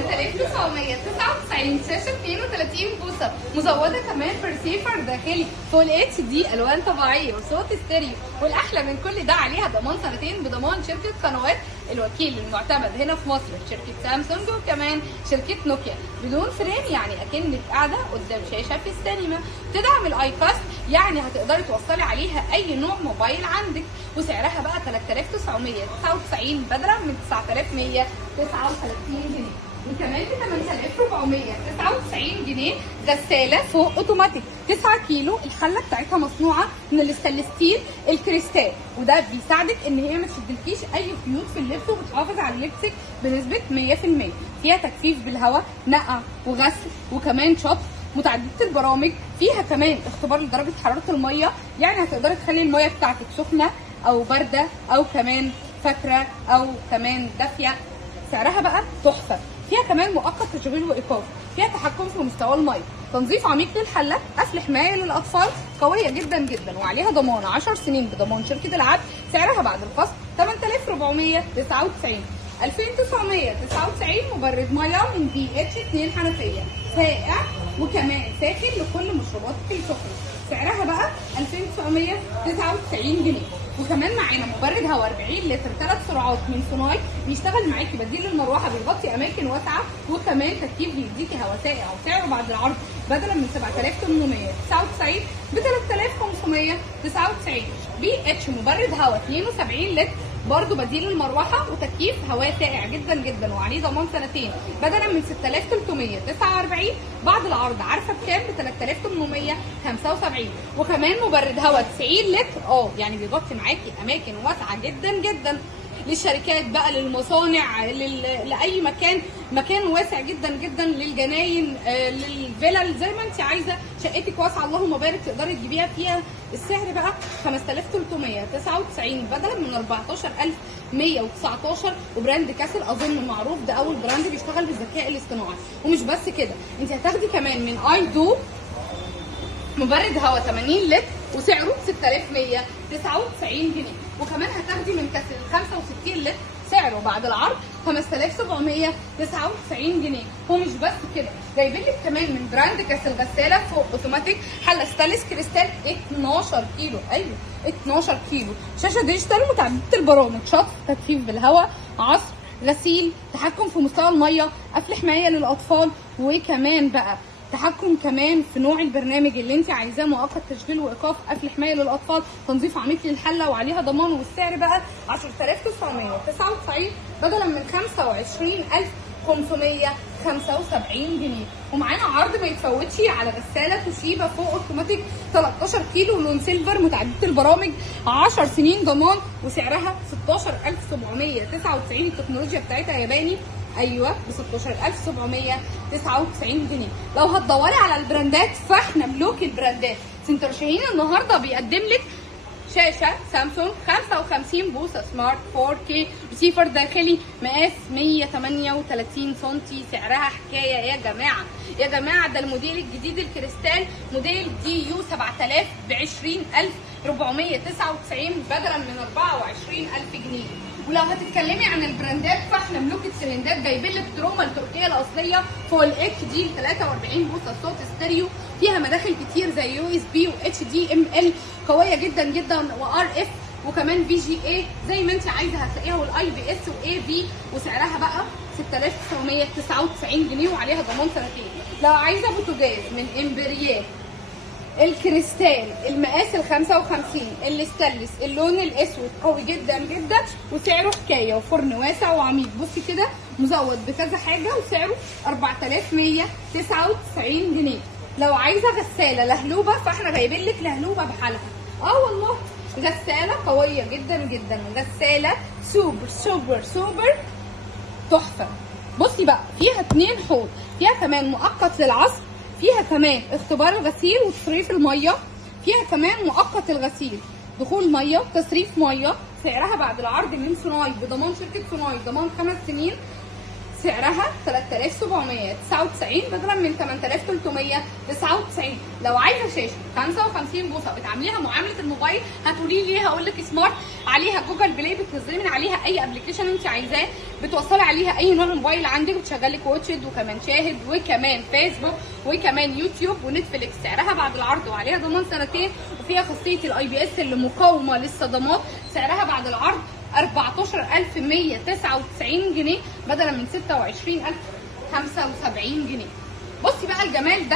3999 شاشه 32 بوصه مزوده كمان برسيفر داخلي فول اتش دي، الوان طبيعيه وصوت ستيريو، والاحلى من كل ده عليها ضمان سنتين بضمان شركه قنوات الوكيل المعتمد هنا في مصر شركه سامسونج وكمان شركه نوكيا. بدون فريم يعني اكنك قاعده قدام شاشه في السينما. تدعم الاي كاست يعني هتقدري توصلي عليها اي نوع موبايل عندك، وسعرها بقى 3999 بدلا من 9139 جنيه، وكمان ب 8499 جنيه غساله فوق اوتوماتيك 9 كيلو. الحله بتاعتها مصنوعه من الستانلس ستيل الكريستال، وده بيساعدك ان هي ما تشدلكيش اي خيوط في اللبس وبتحافظ على لبسك بنسبه 100%. فيها تجفيف بالهواء، نقع وغسل، وكمان شط متعدده البرامج. فيها كمان اختبار لدرجه حراره الميه، يعني هتقدري تخلي الميه بتاعتك سخنه او بارده او كمان فاكره او كمان دافيه. سعرها بقى تحفه. فيها كمان مؤقت تشغيل وايقاف، فيها تحكم في مستوى الميه، تنظيف عميق للحله، قفل حمايه للاطفال قويه جدا جدا، وعليها ضمان 10 سنين بضمان شركه العدل. سعرها بعد الخصم 8499 2999 مبرد ميه من بي اتش 2 حنفيه ساقع وكمان ساخن لكل مشروباتك السخنه. سعرها بقى 2999 جنيه. وكمان معانا مبرد هواء 40 لتر 3 سرعات من سوناي، بيشتغل معاكي بديل المروحه، بيغطي اماكن واسعه، وكمان تكييف بيديكي هواء ساقع. وسعره بعد العرض بدلا من 7899 ب 3599. بي اتش مبرد هواء 72 لتر برضه بديل المروحه وتكييف هواء ساقع جدا جدا، وعليه ضمان سنتين بدلا من 6349 بعد العرض عارفه بكام؟ ب 3875. وكمان مبرد هواء 90 لتر يعني بيغطي معاكي اماكن واسعه جدا جدا، للشركات بقى، للمصانع، لاي مكان واسع جدا جدا، للجناين، للفلل، زي ما انت عايزه. شقتك واسعه اللهم بارك تقدري تجيبيها فيها. السعر بقى 5399 بدلا من 14119. وبراند كاسل اظن معروف، ده اول براند بيشتغل بالذكاء الاصطناعي. ومش بس كده، انت هتاخدي كمان من اي دو مبرد هواء 80 لتر وسعره 6199 جنيه. وكمان هتاخدي من كاسل 65 لتر سعره بعد العرض 5799 جنيه. ومش بس كده، جايبين لك كمان من براند كاسل غساله فوق اوتوماتيك حله ستانلس كريستال 12 كيلو، ايوه 12 كيلو، شاشه ديجيتال متعدده البرامج، شط تجفيف بالهواء، عصر، غسيل، تحكم في مستوى الميه، قفل حمايه للاطفال، وكمان بقى تحكم كمان في نوع البرنامج اللي انت عايزاه، مؤقت تشغيل وايقاف، قفل حمايه للاطفال، تنظيف عميق للحله، وعليها ضمان. والسعر بقى 10999 بدلا من 25575 جنيه. ومعانا عرض ما يتفوتش على غساله توشيبا فوق اوتوماتيك 13 كيلو لون سيلفر متعدده البرامج 10 سنين ضمان، وسعرها 16799. التكنولوجيا بتاعتها ياباني، ايوه ب 16799 جنيه. لو هتدوري على البراندات فاحنا ملوك البراندات. سنتر شاهين النهارده بيقدم لك شاشه سامسونج 55 بوصه سمارت 4K ريسيفر داخلي مقاس 138 سم. سعرها حكايه يا جماعه يا جماعه. ده الموديل الجديد الكريستال موديل دي يو 7000 ب 20499 بدلا من 24000 جنيه. ولو هتتكلمي عن البراندات فاحنا ملوك السلندات. جايبين لك تروما التركيه الاصليه فول اتش دي 43 بوصه صوت ستيريو، فيها مداخل كتير زي يو اس بي واتش دي ام ال قويه جدا جدا، وار اف، وكمان في جي اي زي ما انت عايزه هتلاقيها، والاي بي اس واي في. وسعرها بقى 6999 جنيه وعليها ضمان سنتين. لو عايزه بوتاجاز من امبريال الكريستال المقاس ال 55 الستانلس اللون الاسود قوي جدا جدا وسعره حكايه، وفرن واسع وعميق، بصي كده مزود بكذا حاجه، وسعره 4199 جنيه. لو عايزه غساله لهلوبه فاحنا جايبين لك لهلوبه بحالها، والله غساله قويه جدا جدا، غساله سوبر سوبر سوبر تحفه. بصي بقى فيها 2 حوض، فيها كمان مؤقت للعصر، فيها كمان اختبار الغسيل وتصريف الميه، فيها كمان مؤقت الغسيل، دخول ميه، تصريف ميه. سعرها بعد العرض من سوناي بضمان شركه سوناي ضمان 5 سنين سعرها 3799 بدلا من 8399. لو عايزه شاشه 55 بوصه بتعامليها معامله الموبايل، هتقولي لي هقول لك سمارت، عليها جوجل بلاي، بتنزلي من عليها اي ابلكيشن انت عايزاه، بتوصلي عليها اي نوع موبايل عندك، بتشغلي لك واتشد وكمان شاهد وكمان فيسبوك وكمان يوتيوب ونتفليكس. سعرها بعد العرض وعليها ضمان سنتين، وفيها خاصيه الاي بي اس اللي مقاومه للصدمات. سعرها بعد العرض 14199 جنيه بدلا من 26075 جنيه. بصي بقى الجمال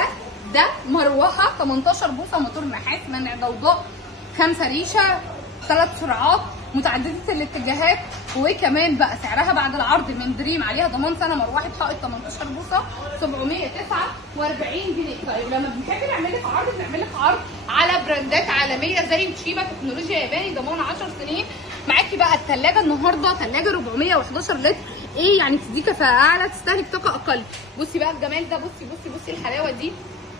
ده مروحه 18 بوصه، موتور نحاس، منع ضوضاء، 5 ريشه، 3 سرعات، متعدده الاتجاهات. وكمان بقى سعرها بعد العرض من دريم، عليها ضمان سنه، مروحه حائط 18 بوصه 749 جنيه. طيب لما بنحب نعمل لك عرض، بنعمل لك عرض على براندات عالميه زي توشيبا، تكنولوجيا ياباني، ضمان 10 سنين. معاكي بقى الثلاجه النهارده، ثلاجه 411 لتر، ايه يعني تدي كفاءه اعلى، تستهلك طاقه اقل. بصي بقى الجمال ده، بصي الحلاوه دي،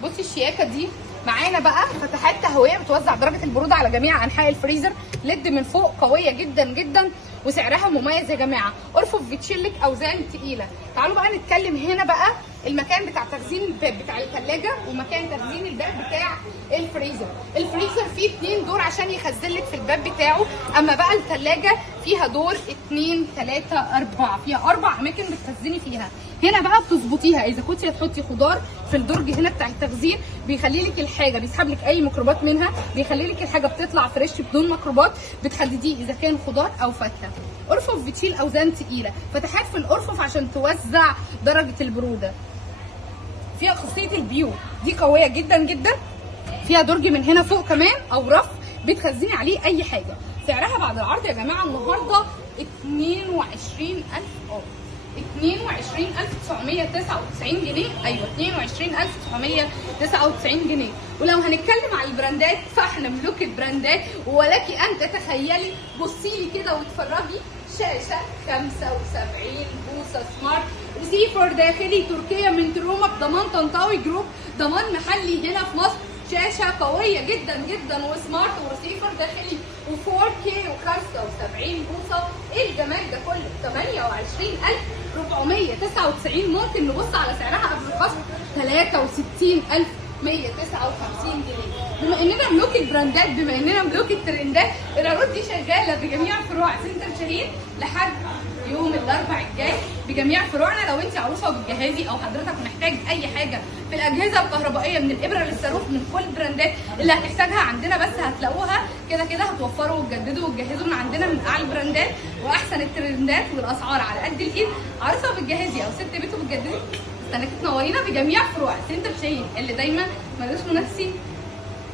بصي الشياكه دي. معانا بقى فتحات تهويه بتوزع درجه البروده على جميع انحاء الفريزر، ليد من فوق قويه جدا جدا، وسعرها مميز يا جماعه. ارفف بتشيلك اوزان تقيله. تعالوا بقى نتكلم هنا بقى المكان بتاع تخزين الباب بتاع الثلاجه، ومكان تخزين الباب بتاع الفريزر. الفريزر فيه 2 دور عشان يخزن لك في الباب بتاعه، اما بقى الثلاجه فيها دور 2 3 4، فيها 4 اماكن بتخزني فيها. هنا بقى بتظبطيها، اذا كنتي هتحطي خضار في الدرج هنا بتاع التخزين، بيخلي لك الحاجه، بيسحب لك اي ميكروبات منها، بيخلي لك الحاجه بتطلع فريش بدون ميكروبات، بتحدديه اذا كان خضار او فته. ارفف بتشيل اوزان ثقيله، فتحات في الارفف عشان توزع درجه البروده. فيها خاصيه البيو دي قويه جدا جدا، فيها درج من هنا فوق كمان او رف بتخزني عليه اي حاجه. سعرها بعد العرض يا جماعه النهارده 22999 جنيه. ايوه 22999 جنيه. ولو هنتكلم على البراندات، فاحنا ملوك البراندات، ولك ان تتخيلي. بصي لي كده واتفرجي، شاشه 75 بوصه سمارت، ريسيفر داخلي تركيا من تروما، بضمان طنطاوي جروب، ضمان محلي هنا في مصر. شاشه قويه جدا جدا وسمارت وريسيفر داخلي و4K و75 بوصه. ايه الجمال ده كله؟ 28499. ممكن نبص على سعرها قبل الخصم 63159 جنيه. بما اننا ملوك البراندات، بما اننا ملوك الترندات، العروض دي شغاله بجميع فروع سنتر شاهين لحد يوم الاربعاء الجاي بجميع فروعنا. لو انت عروسه وبتجهزي او حضرتك محتاج اي حاجه في الاجهزه الكهربائيه من الابره للصاروخ، من كل البراندات اللي هتحتاجها عندنا بس هتلاقوها. كده هتوفروا وتجددوا وتجهزوا من عندنا، من اعلى البراندات واحسن الترندات والاسعار على قد الايد. عروسه وبتجهزي او ست بيت وبتجددي، استناكي تنورينا بجميع فروع سنتر شاهين اللي دايما ملوش منافسين.